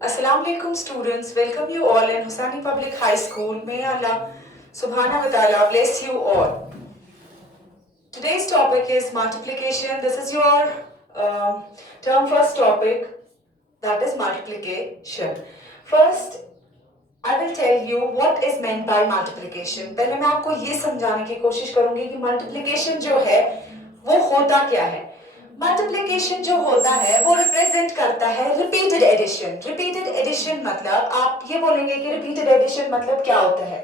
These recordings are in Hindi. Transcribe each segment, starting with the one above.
Assalamu alaikum students, welcome you all in Hussaini Public High School. May Allah subhanahu wa ta'ala bless you all. Today's topic is multiplication. This is your term first topic, that is multiplication. First, I will tell you what is meant by multiplication. पहले मैं आपको ये समझाने की कोशिश करूंगी कि multiplication जो है वो होता क्या है. मल्टीप्लिकेशन जो होता है वो रिप्रेजेंट करता है रिपीटेड एडिशन. रिपीटेड एडिशन मतलब आप ये बोलेंगे कि रिपीटेड एडिशन मतलब क्या होता है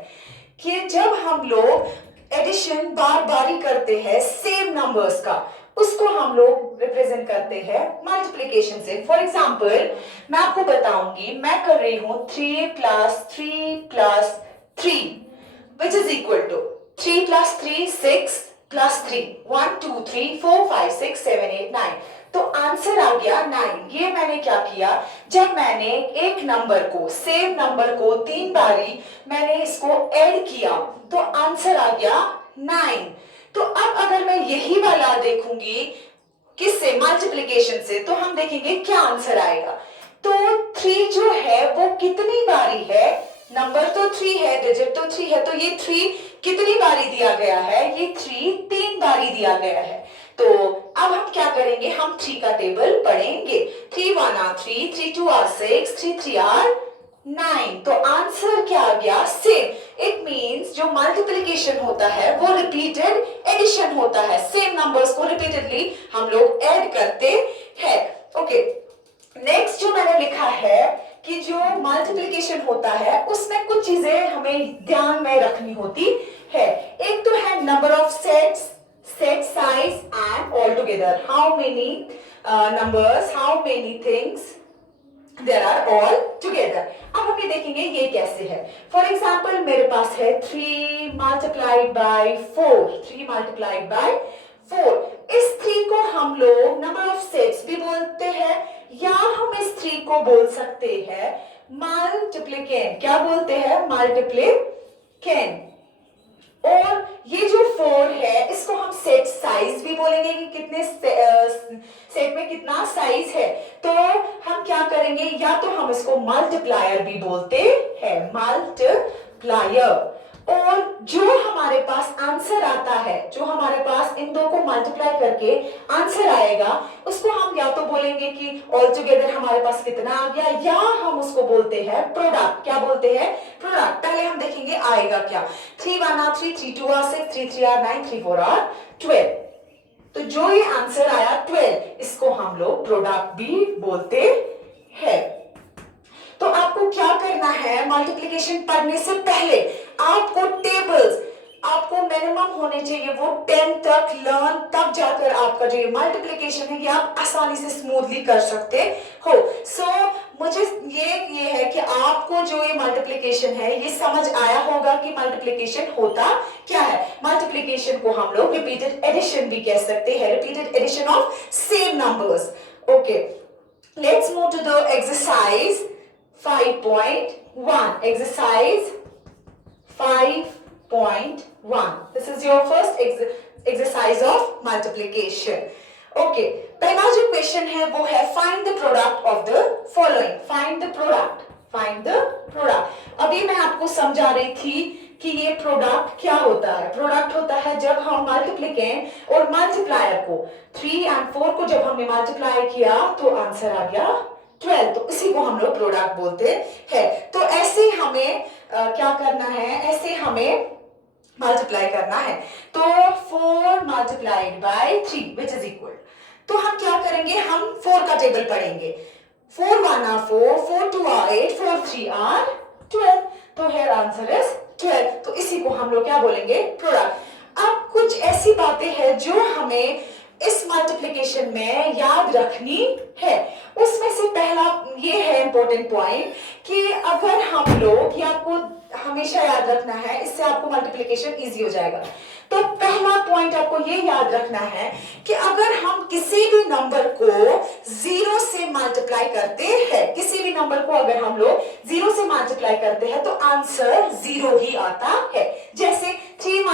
कि जब हम लोग एडिशन बार बारी करते हैं सेम नंबर्स का, उसको हम लोग रिप्रेजेंट करते हैं मल्टीप्लिकेशन से. फॉर एग्जाम्पल मैं आपको बताऊंगी, मैं कर रही हूं 3 + 3 + 3 विच इज इक्वल टू 3 + 3 6 + 3 1 2 3 4 5 6 7 8 9. तो आंसर आ गया 9. ये मैंने क्या किया, जब मैंने एक नंबर को सेम नंबर को 3 बारी मैंने इसको ऐड किया तो आंसर आ गया 9. तो अब अगर मैं यही वाला देखूंगी किससे, मल्टीप्लिकेशन से, तो हम देखेंगे क्या आंसर आएगा. तो 3 जो है वो कितनी बारी है, नंबर तो 3 है, डिजिट तो 3 है, तो ये 3 कितनी बारी दिया गया है, ये 3 बारी दिया गया है. तो अब हम क्या करेंगे, हम 3 का टेबल पढ़ेंगे. 3 1 are 3, 3 2 are 6, 3 3 are 9. तो आंसर क्या आ गया, सेम. इट मींस जो मल्टीप्लिकेशन होता है वो रिपीटेड एडिशन होता है. सेम नंबर्स को रिपीटेडली हम लोग ऐड करते हैं. ओके, नेक्स्ट जो मैंने लिखा है कि जो मल्टीप्लिकेशन होता है उसमें कुछ चीजें हमें ध्यान में रखनी होती है. एक तो है number of sets, set size and all together, how many numbers, how many things there are all together. अब हम ये देखेंगे ये कैसे है. फॉर एग्जाम्पल मेरे पास है 3 × 4, 3 × 4. इस 3 को हम लोग नंबर ऑफ सेट्स भी बोलते हैं या हम इस 3 को बोल सकते हैं मल्टीप्लिकेंट. क्या बोलते हैं, मल्टीप्लिकेंट. और ये जो 4 है इसको हम सेट साइज भी बोलेंगे कि कितने सेट में कितना साइज है. तो हम क्या करेंगे, या तो हम इसको मल्टीप्लायर भी बोलते हैं, मल्टीप्लायर. और जो हमारे पास आंसर आता है, जो हमारे पास इन दो को मल्टीप्लाई करके आंसर आएगा, उसको हम या तो बोलेंगे कि ऑल टुगेदर हमारे पास कितना आ गया, या हम उसको बोलते हैं प्रोडक्ट. क्या बोलते हैं, प्रोडक्ट. पहले हम देखेंगे आएगा क्या. 3 1 are 3, 3 2 are 6, 3 3 are 9, 3 4 are 12. तो जो ये आंसर आया 12, इसको हम लोग प्रोडक्ट भी बोलते हैं. तो आपको क्या करना है, मल्टीप्लिकेशन पढ़ने से पहले आपको टेबल्स आपको मिनिमम होने चाहिए वो 10 तक लर्न, तब जाकर आपका जो ये मल्टीप्लिकेशन है ये आप आसानी से स्मूथली कर सकते हो. सो मुझे ये है कि आपको जो ये मल्टीप्लिकेशन है ये समझ आया होगा कि मल्टीप्लिकेशन होता क्या है. मल्टीप्लिकेशन को हम लोग रिपीटेड एडिशन भी कह सकते हैं, repeated addition of same numbers. Okay, let's move to the exercise 5.1. exercise 5.1. this is your first exercise of multiplication. okay, पहला जो क्वेश्चन है वो है find the product of the following. find the product, find the product. अभी मैं आपको समझा रही थी कि ये प्रोडक्ट क्या होता है. प्रोडक्ट होता है जब हम मल्टीप्लिकेंट और मल्टीप्लायर को 3 और 4 को जब हमने मल्टीप्लाई किया तो आंसर आ गया 12. तो इसी को हम लोग प्रोडक्ट बोलते हैं. तो ऐसे हमें क्या करना है, ऐसे हमें मल्टीप्लाई करना है. तो 4 × 3 विच इज इक्वल. तो हम क्या करेंगे, हम 4 का टेबल पढ़ेंगे. 4 1 are 4, 4 2 are 8, 4 3 are 12. तो हेयर आंसर इज 12. तो इसी को हम लोग क्या बोलेंगे, प्रोडक्ट. अब कुछ ऐसी बातें हैं जो हमें इस मल्टीप्लिकेशन में याद रखनी है. उसमें से पहला ये है इंपॉर्टेंट पॉइंट कि अगर हम लोग, ये आपको हमेशा याद रखना है, इससे आपको मल्टीप्लिकेशन इजी हो जाएगा. तो पहला पॉइंट आपको ये याद रखना है कि अगर हम किसी भी नंबर को 0 से मल्टीप्लाई करते हैं, किसी भी नंबर को अगर हम लोग 0 से मल्टीप्लाई करते हैं तो आंसर 0 ही आता है. जैसे 3 ×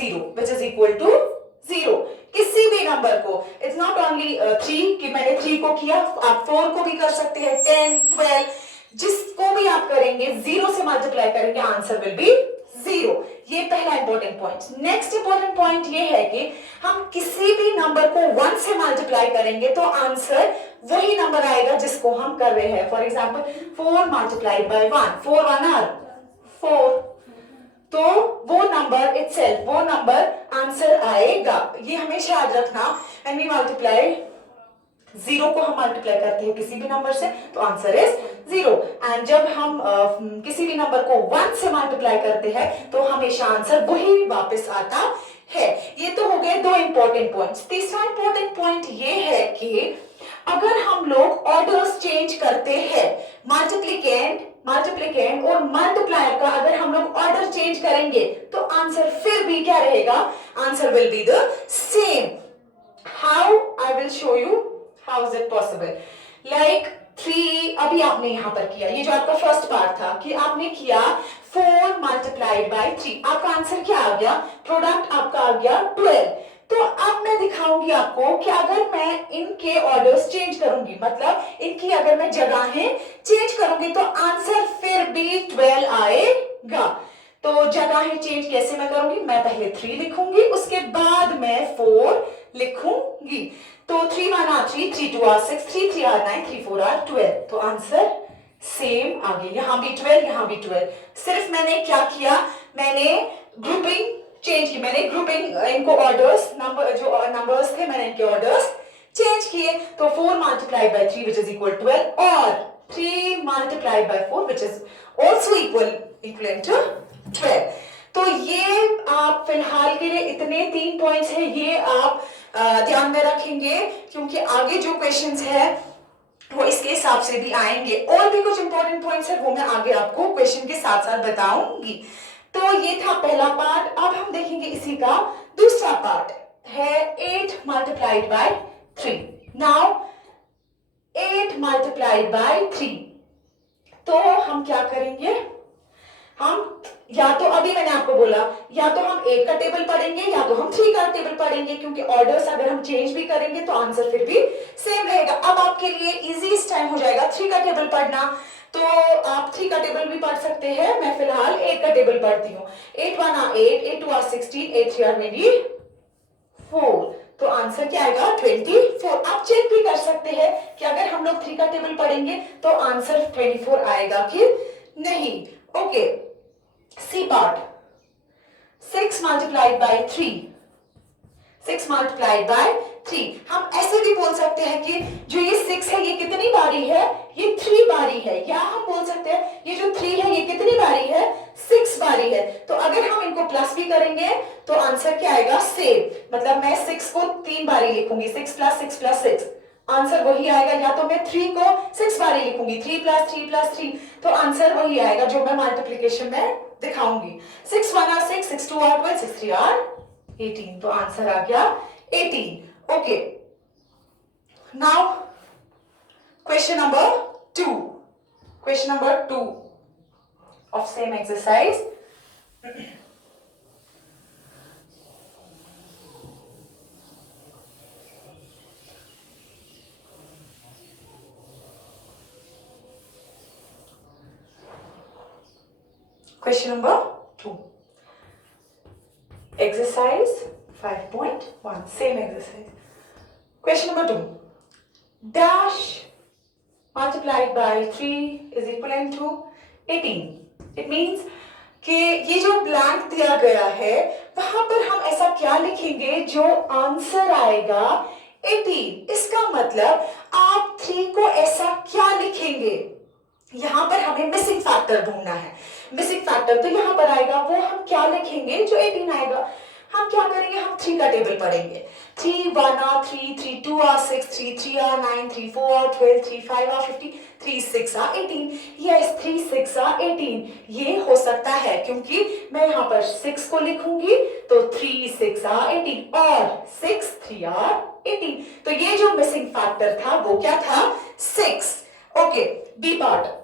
0 विच इज इक्वल टू 0. किसी भी नंबर को, इज नॉट ओनली 3 कि मैंने 3 को किया, आप 4 को भी कर सकते हैं, 10, 12, जिसको भी आप करेंगे 0 से मल्टीप्लाई करेंगे, आंसर विल बी 0। ये पहला important point. Next important point ये है कि हम किसी भी नंबर को 1 से मल्टीप्लाई करेंगे तो आंसर वही नंबर आएगा जिसको हम कर रहे हैं। For example 4 multiplied by 1, 4 1 are 4, तो वो नंबर इटसेल्फ, वो नंबर आंसर आएगा। ये हमेशा याद रखना, व्हेन वी मल्टीप्लाई 0 को हम मल्टीप्लाई करते हैं किसी भी नंबर से तो आंसर इज 0, एंड जब हम किसी भी नंबर को 1 से मल्टीप्लाई करते हैं तो हमेशा आंसर वही वापस आता है। ये तो हो गए 2 इंपॉर्टेंट पॉइंट्स। तीसरा इंपॉर्टेंट पॉइंट ये है कि अगर हम लोग ऑर्डर्स चेंज करते हैं, मल्टीप्लिकेंड और मल्टीप्लायर का अगर हम लोग ऑर्डर चेंज करेंगे तो आंसर फिर भी क्या रहेगा, answer will be the same. How, I will show you how is it possible. Like 3 अभी आपने यहां पर किया, ये जो आपका फर्स्ट पार्ट था कि आपने किया 4 मल्टीप्लाइड बाय 3, आपका आंसर क्या आ गया, प्रोडक्ट आपका आ गया 12। तो अब मैं दिखाऊंगी आपको कि अगर मैं इनके ऑर्डर्स चेंज करूंगी, मतलब इनकी अगर मैं जगहें चेंज करूंगी तो आंसर फिर भी 12 आएगा। तो जगहें चेंज कैसे मैं करूंगी, मैं पहले 3 लिखूंगी, उसके बाद मैं 4 लिखूंगी। तो 3 1 आर 3, 3 2 आर 6, 3 3 आर 9, 3 4 आर 12। तो आंसर सेम आ गया, यहां भी 12, यहां भी 12। सिर्फ मैंने क्या किया, मैंने ग्रुपिंग चेंज की, मैंने ग्रुपिंग इनको ऑर्डर्स, नंबर जो नंबर्स थे मैंने इनके ऑर्डर्स चेंज किए। तो 4 multiplied by 3 which is equal 12 और 3 multiplied by 4 which is also equal to 12। तो ये आप फिलहाल के लिए इतने 3 पॉइंट्स हैं, ये आप ध्यान में रखेंगे क्योंकि आगे जो क्वेश्चंस है वो इसके हिसाब से भी आएंगे। और भी कुछ इंपॉर्टेंट पॉइंट्स है वो मैं आगे आपको क्वेश्चन के साथ साथ बताऊंगी। तो ये था पहला पार्ट। अब हम देखेंगे इसी का दूसरा पार्ट है 8 multiplied by 3। Now 8 multiplied by 3, तो हम क्या करेंगे, हम या तो अभी मैंने आपको बोला या तो हम 8 का टेबल पढ़ेंगे या तो हम 3 का टेबल पढ़ेंगे, क्योंकि ऑर्डर्स अगर हम चेंज भी करेंगे तो आंसर फिर भी सेम रहेगा। अब आपके लिए इजी इस टाइम हो जाएगा 3 का टेबल पढ़ना, तो आप 3 का टेबल भी पढ़ सकते हैं। मैं फिलहाल 8 का टेबल पढ़ती हूँ। 8 1 आर 8, 8 2 आर 16, 8 3 आर 24। तो आंसर क्या आएगा 24। आप चेक भी कर सकते हैं कि अगर हम लोग 3 का टेबल पढ़ेंगे तो आंसर 24 आएगा कि नहीं। Okay, C part 6 multiplied by 3, 6 multiplied by 3। हम ऐसे भी बोल सकते हैं कि जो ये 6 है ये कितनी बारी है, ये 3 बारी है, या हम बोल सकते हैं ये जो 3 है ये कितनी बारी है, 6 बारी है। तो अगर हम इनको प्लस भी करेंगे तो आंसर क्या आएगा, सेम। मतलब मैं 6 को 3 बारी लिखूंगी, 6 प्लस 6 प्लस 6, आंसर वही आएगा। या तो मैं 3 को 6 बारी लिखूंगी, 3 प्लस 3 प्लस 3, तो आंसर वही आएगा जो मैं मल्टीप्लिकेशन में दिखाऊंगी। 6 1 आर 6, 6 2 आर 12, 6 3 आर 18। तो आंसर आ गया 18। Okay, now question number 2, question number 2 of same exercise. Question number 2. Exercise 5.1. Same exercise. Question number 2. Dash multiplied by 3 is equivalent to 18. It means कि ये जो ब्लैंक दिया गया है वहां पर हम ऐसा क्या लिखेंगे जो आंसर आएगा 18। इसका मतलब आप 3 को ऐसा क्या लिखेंगे, यहां पर हमें मिसिंग फैक्टर ढूंढना है। मिसिंग फैक्टर तो यहां पर आएगा, वो हम क्या लिखेंगे जो 18 आएगा। हम क्या करेंगे, हम 3 का टेबल पढ़ेंगे। 3 1 are 3, 3 2 are 6, 3 3 are 9, 3 4 are 12, 3 5 are 15, 3 6 are 18। Yes, 3 6 are 18 ये हो सकता है क्योंकि मैं यहाँ पर 6 को लिखूंगी तो 3 6 आर 18 और 6 3 आर 18। तो ये जो मिसिंग फैक्टर था वो क्या था, 6। Okay, B part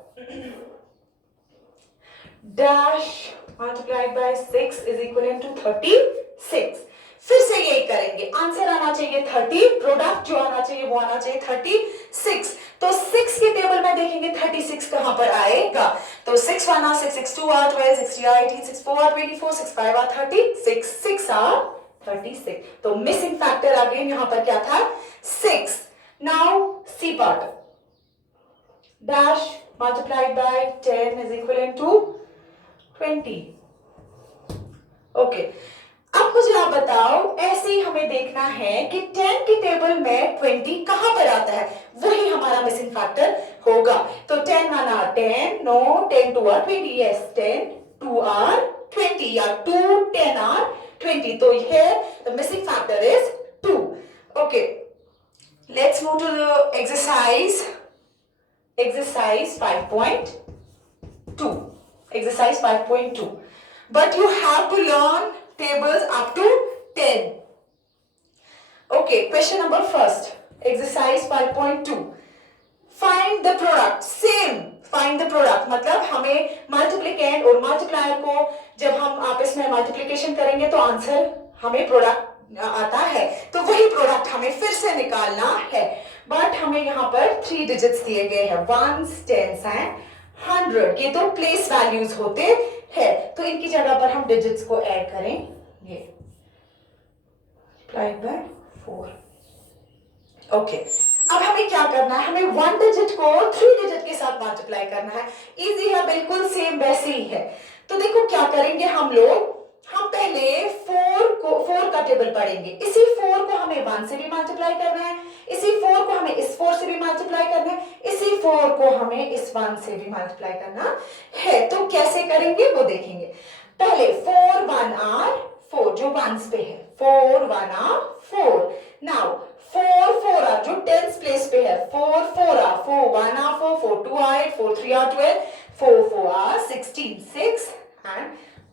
dash multiplied by 6 is equivalent to 36. फिर से यही करेंगे, आंसर आना चाहिए 30, प्रोडक्ट जो आना चाहिए वो आना चाहिए 36। तो 6 के टेबल में देखेंगे 36 कहां पर आएगा, तो 6 1 are 6, 6 2 are 12, 6 3 are 18, 6 4 are 24, 6 5 are 30, 6 are 36। तो मिसिंग फैक्टर अगेन यहां पर क्या था, 6। Now C part, dash multiplied by 10 is equivalent to 20। ओके, अब मुझे आप बताओ, ऐसे ही हमें देखना है कि 10 के टेबल में 20 कहां पर आता है, वही हमारा मिसिंग फैक्टर होगा। तो 10 1 are 10, no 10 2 are 20, yes 10 2 are 20 या 2 10 are 20। तो here the missing factor is 2। okay, let's move to the exercise 5.2, exercise 5.2, but you have to learn tables up to 10। okay, question number first, exercise 5.2, find the product। same find the product मतलब हमें मल्टीप्लिकेंट और मल्टीप्लायर को जब हम आपस में मल्टीप्लिकेशन करेंगे तो आंसर हमें प्रोडक्ट आता है, तो वही प्रोडक्ट हमें फिर से निकालना है। बट हमें यहाँ पर 3 डिजिट्स दिए गए हैं, 1s 10s एंड 100, ये तो प्लेस वैल्यूज होते हैं, तो इनकी जगह पर हम डिजिट्स को ऐड करेंगे, multiplied by 4। ओके, अब हमें क्या करना है, हमें 1 डिजिट को 3 डिजिट के साथ मल्टीप्लाई करना है। इजी है, बिल्कुल सेम वैसे ही है। तो देखो क्या करेंगे हम लोग, हम पहले 4 का टेबल पढ़ेंगे, इसी 4 को हमें 1 से भी मल्टीप्लाई करना है, इसी 4 को हमें इस 4 से भी मल्टीप्लाई करना है, इसी 4 को हमें इस 1 से भी मल्टीप्लाई करना है। तो कैसे करेंगे वो देखेंगे। पहले 4 1 are 4 जो 1s पे है, 4 1 are 4। नाउ 4 4 are जो 10s प्लेस पे है, 4 4 are 4 1 are 4, 4 2 are 8, 4 3 are 12, 4 4 are 16, 6 and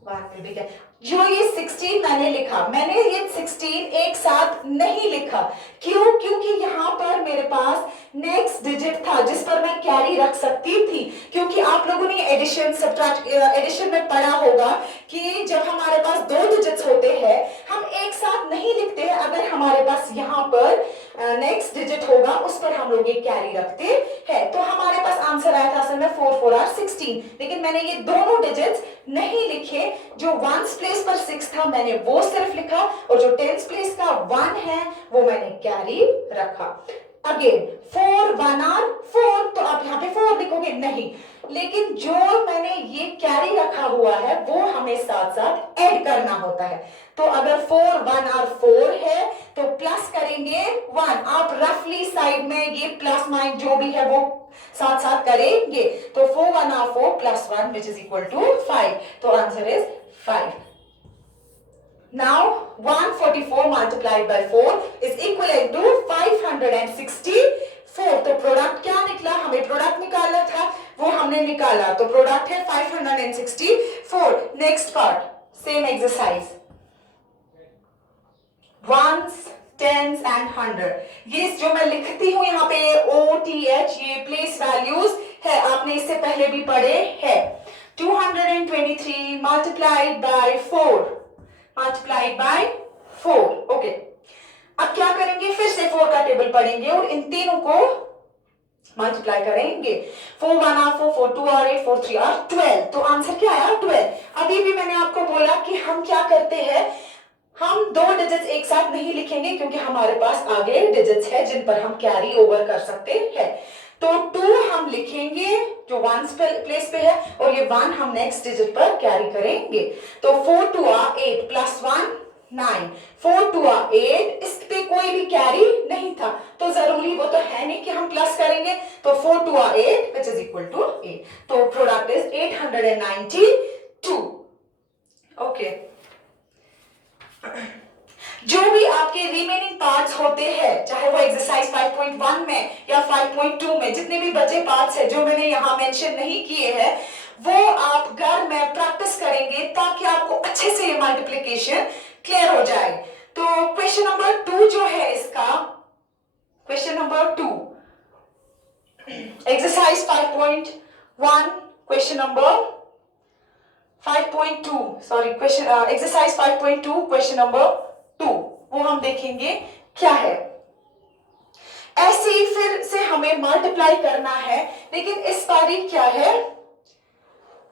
1 will be there। जो ये 16 मैंने लिखा, मैंने ये 16 एक साथ नहीं लिखा, क्यों, क्योंकि यहाँ पर मेरे पास नेक्स्ट डिजिट था जिस पर मैं कैरी रख सकती थी। क्योंकि आप लोगों ने एडिशन सब्ट्रैक्ट एडिशन में पढ़ा होगा कि जब हमारे पास 2 डिजिट्स होते हैं हम एक साथ नहीं लिखते हैं, अगर हमारे पास यहाँ पर नेक्स्ट डिजिट होगा उस पर हम लोग ये कैरी रखते हैं। तो हमारे पास आंसर आया था असल में 4 4 are 16, लेकिन मैंने ये दोनों डिजिट्स नहीं लिखे, जो 1s प्लेस पर 6 था मैंने वो सिर्फ लिखा, और जो 10s प्लेस का 1 है वो मैंने कैरी रखा। अगेन 4 1 are 4, तो आप यहाँ पे 4 लिखोगे नहीं, लेकिन जो मैंने ये कैरी रखा हुआ है वो हमें साथ साथ ऐड करना होता है। तो अगर 4 1 are 4 है तो प्लस करेंगे 1, आप रफली साइड में ये प्लस माइन जो भी है वो साथ साथ करेंगे, तो 4 1 are 4 plus 1 which is equal to 5, तो answer is 5। Now 144 multiplied by 4 is equivalent to 564। तो प्रोडक्ट क्या निकला, हमें प्रोडक्ट निकालना था, वो हमने निकाला, तो प्रोडक्ट है 564। Next part, same exercise, 1s 10s and 100। ये जो मैं लिखती हूं यहाँ पे OTH, ये प्लेस वैल्यूज है, आपने इससे पहले भी पढ़े हैं। 223 multiplied by 4 multiplied by 4। Okay, अब क्या करेंगे, फिर से 4 का टेबल पढ़ेंगे और इन तीनों को मल्टीप्लाई करेंगे। 4 1 are 4, 4 2 are 8, 4 3 are 12, तो आंसर क्या आया 12। अभी भी मैंने आपको बोला कि हम क्या करते हैं, हम 2 डिजिट्स एक साथ नहीं लिखेंगे क्योंकि हमारे पास आगे डिजिट्स है जिन पर हम कैरी ओवर कर सकते हैं। तो 2 हम लिखेंगे जो 1s प्लेस पे है, और ये 1 हम नेक्स्ट डिजिट पर कैरी करेंगे। तो 4 2 are 8 plus 1 9, 4 2 are 8, इस पे कोई भी कैरी नहीं था, तो जरूरी वो तो है नहीं कि हम प्लस करेंगे, तो 4 2 are 8 which is equal to 8, तो प्रोडक्ट इज 892। ओके, जो भी आपके रिमेनिंग पार्ट्स होते हैं, चाहे वो एक्सरसाइज 5.1 में या 5.2 में, जितने भी बचे पार्ट्स हैं जो मैंने यहाँ मेंशन नहीं किए हैं, वो आप घर में प्रैक्टिस करेंगे ताकि आपको अच्छे से ये मल्टीप्लिकेशन क्लियर हो जाए। तो क्वेश्चन नंबर 2 जो है इसका, question number 2, exercise 5.1, question number 5.2, sorry, question exercise 5.2, question number 2, वो हम देखेंगे क्या है। ऐसे ही फिर से हमें मल्टीप्लाई करना है, लेकिन इस बारी क्या है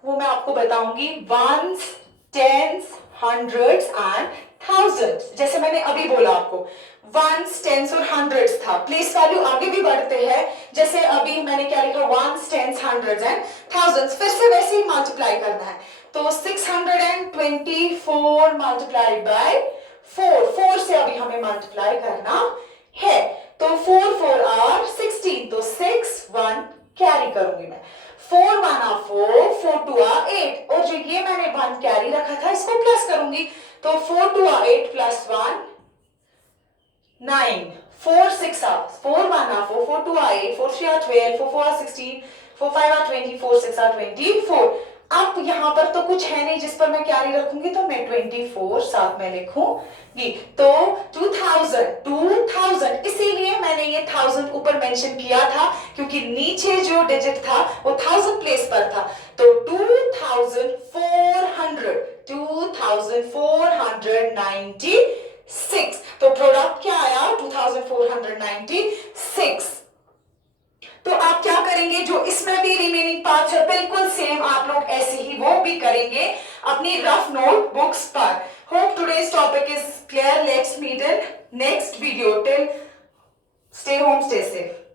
वो मैं आपको बताऊंगी। Ones, tens, hundreds and thousands. जैसे मैंने अभी बोला आपको वंस, टेंस और हंड्रेड्स था, प्लेस वैल्यू आगे भी बढ़ते हैं। जैसे अभी मैंने क्या लिखा, ones, tens, hundreds and thousands, फिर से वैसे ही मल्टीप्लाई करना है। तो 624 मल्टीप्लाई बाय 4 से अभी हमें मल्टीप्लाई करना है। तो 4 आर 16, तो 6 1 कैरी करूंगी मैं। 4 1 4, 4 2 8, और जो ये मैंने 1 कैरी रखा था इसको प्लस करूंगी। तो 4 2 8 प्लस 1 9, 4 6 4 1 4, 4 2 8, 4 3 12, 4 4 16, 4 5 20, 4 6 24। अब यहां पर तो कुछ है नहीं जिस पर मैं कैरी रखूंगी, तो मैं 24 साथ में लिखूंगी। तो 2000, इसीलिए मैंने ये 1000 ऊपर मेंशन किया था, क्योंकि नीचे जो डिजिट था वो 1000 प्लेस पर था। तो 2496, तो प्रोडक्ट क्या आया 2496। तो आप क्या करेंगे, जो इसमें भी रिमेनिंग पार्ट्स है बिल्कुल सेम आप लोग ऐसे ही वो भी करेंगे अपनी रफ नोट बुक्स पर। Hope today's topic is clear. Let's meet in next video. Till, stay home, stay safe.